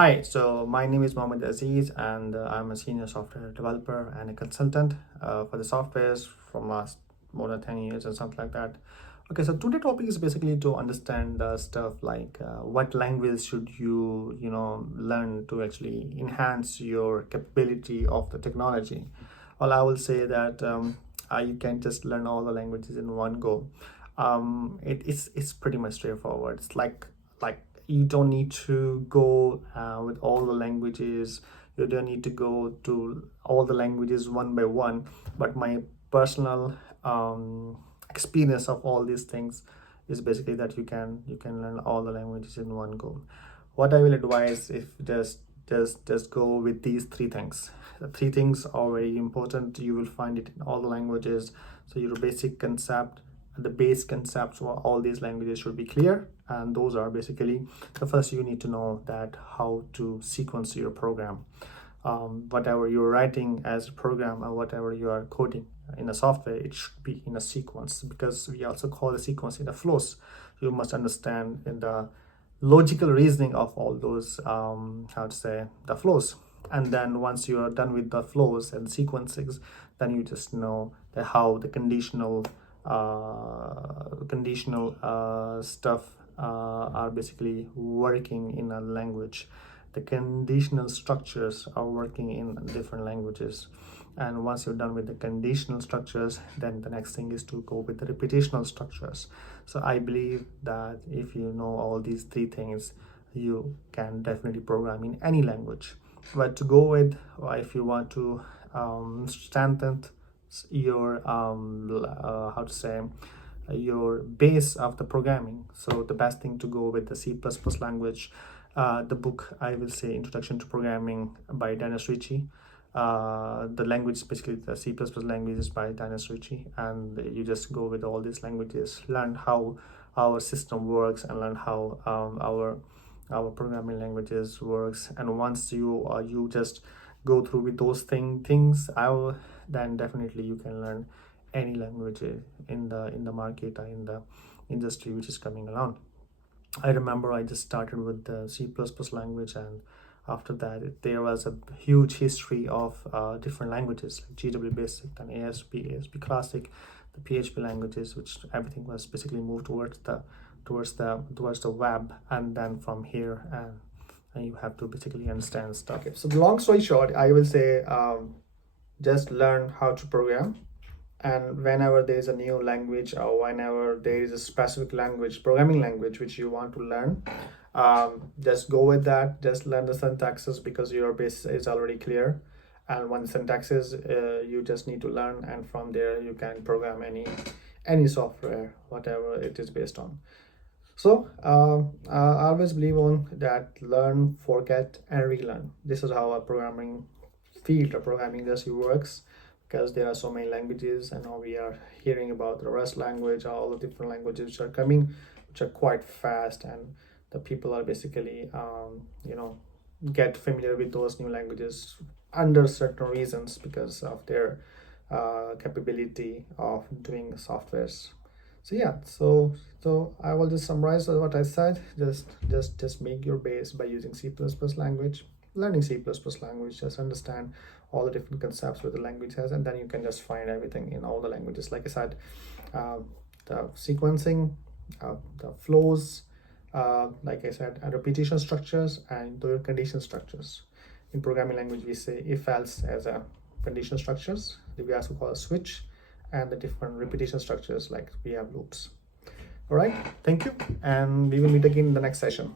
Hi, so my name is Mohammed Aziz, and I'm a senior software developer and a consultant for the softwares from last more than 10 years and something like that. Okay, so today topic is basically to understand stuff like what language should you learn to actually enhance your capability of the technology. Well, I will say that you can just learn all the languages in one go. It's pretty much straightforward. It's like you don't need to go with all the languages. You don't need to go to all the languages one by one. But my personal experience of all these things is basically that you can learn all the languages in one go. What I will advise, if just go with these three things. The three things are very important. You will find it in all the languages. So your basic concept, the base concepts for all these languages should be clear, and those are basically the first. You need to know that how to sequence your program. Whatever you're writing as a program or whatever you are coding in a software, it should be in a sequence, because we also call the sequence in a flows. You must understand in the logical reasoning of all those how to say the flows. And then once you are done with the flows and sequences, then you just know that how the conditional stuff are basically working in a language. The conditional structures are working in different languages. And once you're done with the conditional structures, then the next thing is to go with the reputational structures. So I believe that if you know all these three things, you can definitely program in any language. But to go with, if you want to strengthen your how to say your base of the programming, so the best thing to go with the C++ language. The book, I will say, Introduction to Programming by Dennis Ritchie. The language, basically the C++ language, is by Dennis Ritchie, and you just go with all these languages, learn how our system works, and learn how our programming languages works. And once you just go through with those things, then definitely you can learn any language in the market or in the industry which is coming along. I remember I just started with the C++ language, and after that there was a huge history of different languages like GW Basic and ASP Classic, the PHP languages, which everything was basically moved towards the web. And then from here, and you have to basically understand stuff. Okay, so the long story short, I will say just learn how to program. And whenever there is a new language, or whenever there is a specific language, programming language, which you want to learn, just go with that. Just learn the syntaxes, because your base is already clear. And when syntaxes, you just need to learn, and from there you can program any software, whatever it is based on. So I always believe on that: learn, forget, and relearn. This is how a programming field or programming industry works, because there are so many languages, and now we are hearing about the Rust language, all the different languages which are coming, which are quite fast, and the people are basically get familiar with those new languages under certain reasons, because of their capability of doing softwares. So yeah, so I will just summarize what I said. Just make your base by using C++ language. Learning C++ language, just understand all the different concepts that the language has, and then you can just find everything in all the languages. Like I said, the sequencing, the flows, like I said, and repetition structures, and the condition structures. In programming language, we say if else as a condition structures. We also call a switch, and the different repetition structures, like we have loops. All right, thank you, and we will meet again in the next session.